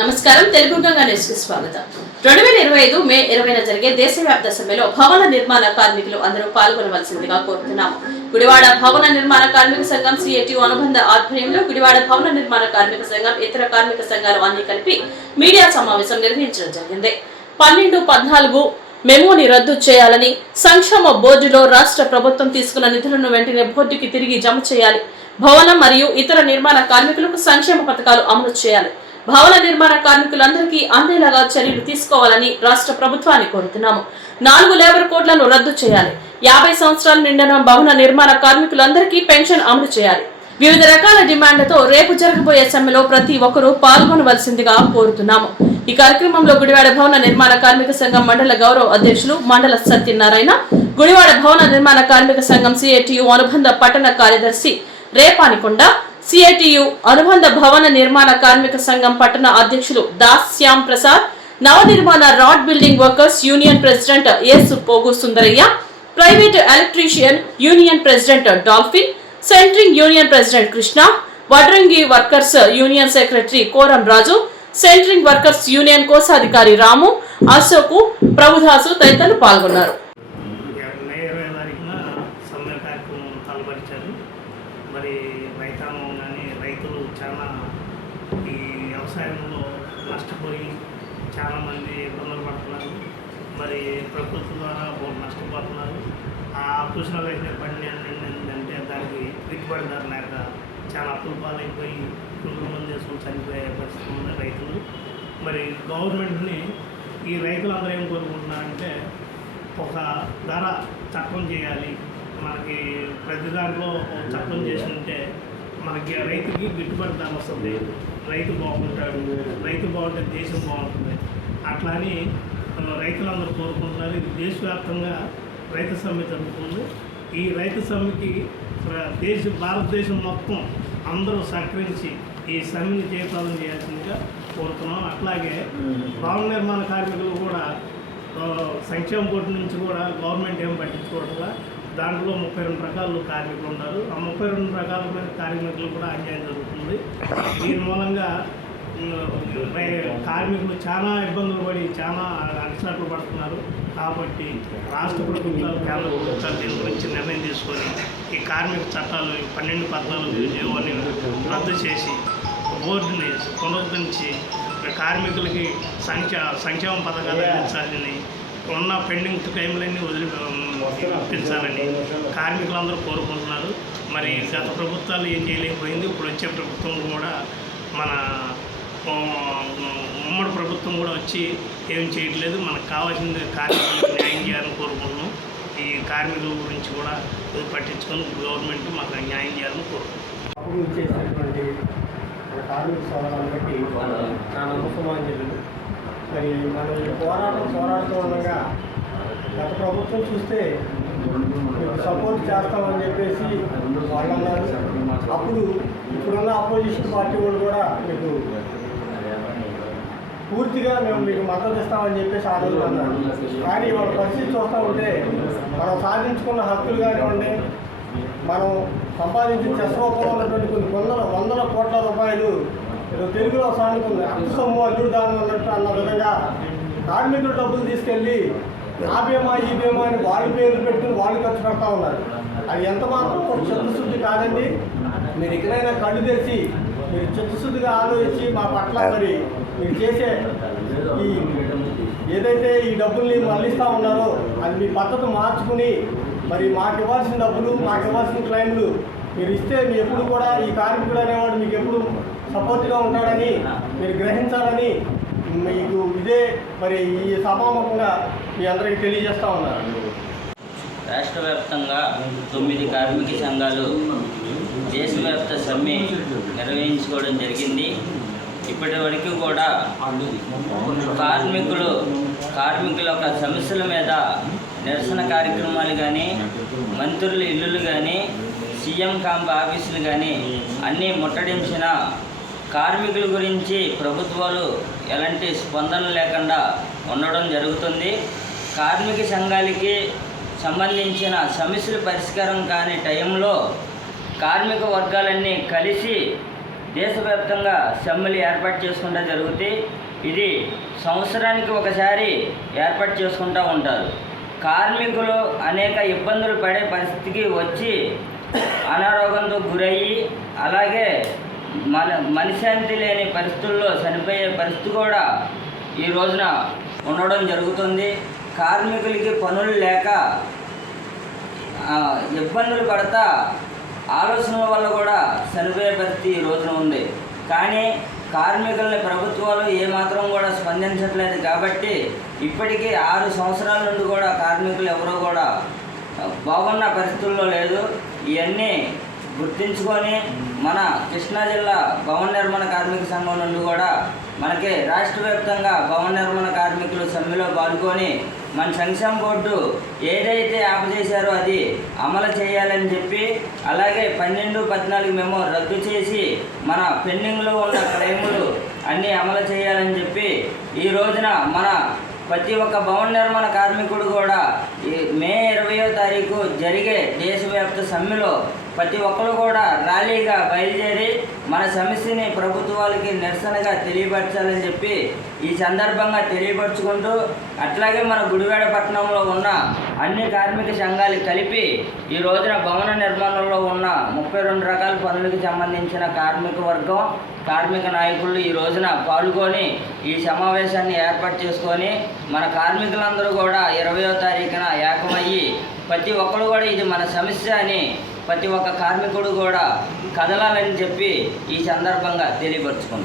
నమస్కారం. తెలుగు గంగా న్యూస్కి స్వాగతం. రెండు వేల ఇరవై ఐదు మే ఇరవైన జరిగే దేశవ్యాప్త సమ్మెలో భవన నిర్మాణ కార్మికులు అందరూ పాల్గొనవలసిందిగా కోరుతున్నాము. గుడివాడ భవన నిర్మాణ కార్మిక సంఘం సిఐటియు అనుబంధ ఆధ్వర్యంలో గుడివాడ భవన నిర్మాణ కార్మిక సంఘం ఇతర కార్మిక సంఘాలు అన్ని కలిపి మీడియా సమావేశం నిర్వహించడం జరిగింది. పన్నెండు పద్నాలుగు మెమోని రద్దు చేయాలని సంక్షేమ బోర్డులో రాష్ట్ర ప్రభుత్వం తీసుకున్న నిధులను వెంటనే బోర్డుకి తిరిగి జమ చేయాలి. భవనం మరియు ఇతర నిర్మాణ కార్మికులకు సంక్షేమ పథకాలు అమలు చేయాలి. భవన నిర్మాణ కార్మికులందరికీ అందేలాగా చర్యలు తీసుకోవాలని రాష్ట్ర ప్రభుత్వాన్ని కోరుతున్నాము. నాలుగు లేబర్ కోడ్లను రద్దు చేయాలి. యాభై సంవత్సరాలు నిండిన భవన నిర్మాణ కార్మికులందరికీ పెన్షన్ అమలు చేయాలి. వివిధ రకాల డిమాండ్లతో రేపు జరగబోయే సమ్మెలో ప్రతి ఒక్కరూ పాల్గొనవలసిందిగా కోరుతున్నాము. ఈ కార్యక్రమంలో గుడివాడ భవన నిర్మాణ కార్మిక సంఘం మండల గౌరవ అధ్యక్షులు మండల సత్యనారాయణ గుడివాడ భవన నిర్మాణ కార్మిక సంఘం సిఐటియు అనుబంధ పట్టణ కార్యదర్శి రేపానికొండ సిఐటియు అనుబంధ భవన నిర్మాణ కార్మిక సంఘం పట్టణ అధ్యక్షులు Das Shyam Prasad Navanirmana rod building workers union president S Pogu Sundaraiah private electrician union president dolphin centring union president Krishna వడ్రంగి workers union secretary Koram Raju centring workers union కోశాధికారి రాము అశోకు ప్రభుదాసు తదితరులు పాల్గొన్నారు మే ఇరవై తారీఖున సమ్మె కార్యక్రమం తలపరిచారు మరి రైతాంగం కానీ రైతులు చాలా ఈ వ్యవసాయంలో నష్టపోయి చాలామంది ఇబ్బందులు పడుతున్నారు. మరి ప్రభుత్వం ద్వారా బోర్డు నష్టపోతున్నారు. ఆ అప్పుసిన వేసిన బండి ఏంటంటే దానికి గిట్టుబడిదారు లేక చాలా అప్పుల పాలైపోయి పురుగుల మంది వేసుకుని చనిపోయే పరిస్థితి ఉంది రైతులు. మరి గవర్నమెంట్ని ఈ రైతులందరూ ఏం కోరుకుంటున్నారంటే ఒక ధర చట్టం చేయాలి. మనకి ప్రతి దాంట్లో చట్టం చేసి ఉంటే మనకి రైతుకి గిట్టుబడి ధర వస్తుంది. రైతు బాగుంటాడు రైతు బాగుంటే దేశం బాగుంటుంది. అట్లా అని రైతులందరూ కోరుకుంటున్నారు ఇది దేశవ్యాప్తంగా రైతు సమ్మె జరుగుతుంది. ఈ రైతు సమ్మెకి ప్ర- దేశ భారతదేశం మొత్తం అందరూ సహకరించి ఈ సమ్మెని జయప్రదం చేయాల్సిందిగా కోరుతున్నాం. అట్లాగే భవన నిర్మాణ కార్మికులు కూడా సంక్షేమ బోర్డు నుంచి కూడా గవర్నమెంట్ ఏం పట్టించుకోవట్లా దాంట్లో ముప్పై రెండు రకాలు కార్మికులు ఉన్నారు ఆ ముప్పై రెండు రకాల కార్మికులు కూడా అన్యాయం జరుగుతుంది. దీని మూలంగా కార్మికులు చాలా ఇబ్బందులు పడి చాలా అడిచినట్లు పడుతున్నారు. కాబట్టి రాష్ట్ర ప్రభుత్వాలు కేంద్ర ప్రభుత్వాలు దీని గురించి నిర్ణయం తీసుకొని ఈ కార్మిక చట్టాలు పన్నెండు పద్నాలుగు జీవోని రద్దు చేసి బోర్డుని పునరుద్ధరించి కార్మికులకి సంక్షే సంక్షేమ పథకాలు అందించాలని ఉన్న పెండింగ్ క్లెయిమ్లన్నీ వదిలి పంపించాలని కార్మికులందరూ కోరుకుంటున్నారు. మరి గత ప్రభుత్వాలు ఏం చేయలేకపోయింది ఇప్పుడు వచ్చే ప్రభుత్వం కూడా మన ఉమ్మడి ప్రభుత్వం కూడా వచ్చి ఏం చేయట్లేదు. మనకు కావాల్సింది కార్మికులకు న్యాయం చేయాలని కోరుకుంటున్నాం. ఈ కార్మికుల గురించి కూడా పట్టించుకొని గవర్నమెంట్ మాకు న్యాయం చేయాలని కోరుకుంటున్నాం. కార్మిక మరి మనం ఈ పోరాటం పోరాడుతూ ఉండగా గత ప్రభుత్వం చూస్తే సపోర్ట్ చేస్తామని చెప్పేసి వాళ్ళు అన్నారు అప్పుడు ఇప్పుడున్న అపోజిషన్ పార్టీ వాళ్ళు కూడా మీకు పూర్తిగా మేము మీకు మద్దతు ఇస్తామని చెప్పేసి ఆ రోజు అన్నారు. కానీ వాళ్ళ పరిస్థితి చూస్తూ ఉంటే మనం సాధించుకున్న హక్కులు కానివ్వండి మనం సంపాదించిన చెస్ రూపంలో ఉన్నటువంటి కొన్ని వందల వందల కోట్ల రూపాయలు తెలుగులో సానుకుంది అంత సొమ్ము అల్లుడు దానం అన్నట్టు అన్న విధంగా కార్మికులు డబ్బులు తీసుకెళ్ళి ఆ బీమా ఈ బీమా అని వాళ్ళ పేర్లు పెట్టుకుని వాళ్ళు ఖర్చు పెడతా ఉన్నారు. అది ఎంత మాత్రం ఒక చిత్తశుద్ధి కాదండి. మీరు ఎక్కడైనా కళ్ళు తెరిచి మీరు చిత్తశుద్ధిగా ఆలోచించి మా పట్ల మరి మీరు చేసే ఈ ఏదైతే ఈ డబ్బుల్ని మళ్ళిస్తూ ఉన్నారో అది మీ పద్ధతి మార్చుకుని మరి మాకు ఇవ్వాల్సిన డబ్బులు మాకు ఇవ్వాల్సిన క్లైమ్లు మీరు ఇస్తే మీ ఎప్పుడు కూడా ఈ కార్మికుడు అనేవాడు మీకు ఎప్పుడు సపోర్ట్గా ఉంటాడని మీరు గ్రహించాలని మీకు ఇదే మరి ఈ సభాముఖంగా మీ అందరికీ తెలియజేస్తూ ఉన్నారు. రాష్ట్ర వ్యాప్తంగా తొమ్మిది కార్మిక సంఘాలు దేశవ్యాప్త సమ్మె నిర్వహించుకోవడం జరిగింది. ఇప్పటి వరకు కూడా కార్మికులు కార్మికుల యొక్క సమస్యల మీద నిరసన కార్యక్రమాలు కానీ మంత్రుల ఇల్లులు కానీ సీఎం క్యాంప్ ఆఫీసులు కానీ అన్నీ ముట్టడించిన కార్మికుల గురించి ప్రభుత్వాలు ఎలాంటి స్పందన లేకుండా ఉండడం జరుగుతుంది. కార్మిక సంఘాలకి సంబంధించిన సమస్యలు పరిష్కారం కాని టైంలో కార్మిక వర్గాలన్నీ కలిసి దేశవ్యాప్తంగా సమ్మెలు ఏర్పాటు చేసుకుంటూ జరుగుతాయి. ఇది సంవత్సరానికి ఒకసారి ఏర్పాటు చేసుకుంటూ ఉంటారు. కార్మికులు అనేక ఇబ్బందులు పడే పరిస్థితికి వచ్చి అనారోగ్యంతో గురయ్యి అలాగే మన మనశాంతి లేని పరిస్థితుల్లో చనిపోయే పరిస్థితి కూడా ఈ రోజున ఉండడం జరుగుతుంది. కార్మికులకి పనులు లేక ఇబ్బందులు పడతా ఆలోచనల వల్ల కూడా చనిపోయే పరిస్థితి ఈ రోజున ఉంది. కానీ కార్మికుల్ని ప్రభుత్వాలు ఏమాత్రం కూడా స్పందించట్లేదు కాబట్టి ఇప్పటికీ ఆరు సంవత్సరాల నుండి కూడా కార్మికులు ఎవరో కూడా బాగున్న పరిస్థితుల్లో లేదు. ఇవన్నీ గుర్తించుకొని మన కృష్ణా జిల్లా భవన నిర్మాణ కార్మిక సంఘం నుండి కూడా మనకి రాష్ట్ర వ్యాప్తంగా భవన నిర్మాణ కార్మికులు సమ్మెలో పాల్గొని మన సంక్షేమ బోర్డు ఏదైతే ఆపజేశారో అది అమలు చేయాలని చెప్పి అలాగే పన్నెండు పద్నాలుగు మేము రద్దు చేసి మన పెండింగ్లో ఉన్న క్లెయిములు అన్నీ అమలు చేయాలని చెప్పి ఈ రోజున మన ప్రతి ఒక్క భవన నిర్మాణ కార్మికుడు కూడా ఈ మే ఇరవయో తారీఖు జరిగే దేశవ్యాప్త సమ్మెలో ప్రతి ఒక్కరు కూడా ర్యాలీగా బయలుదేరి మన సమస్యని ప్రభుత్వాలకి నిరసనగా తెలియపరచాలని చెప్పి ఈ సందర్భంగా తెలియపరుచుకుంటూ అట్లాగే మన గుడివాడ పట్టణంలో ఉన్న అన్ని కార్మిక సంఘాలు కలిపి ఈ రోజున భవన నిర్మాణంలో ఉన్న ముప్పై రెండు రకాల పనులకు సంబంధించిన కార్మిక వర్గం కార్మిక నాయకులు ఈ రోజున పాల్గొని ఈ సమావేశాన్ని ఏర్పాటు చేసుకొని మన కార్మికులందరూ కూడా ఇరవయో తారీఖున ఏకమయ్యి ప్రతి ఒక్కరు కూడా ఇది మన సమస్య అని ప్రతి ఒక్క కార్మికుడు కూడా కదలాలని చెప్పి ఈ సందర్భంగా తెలియపరుచుకుంటాం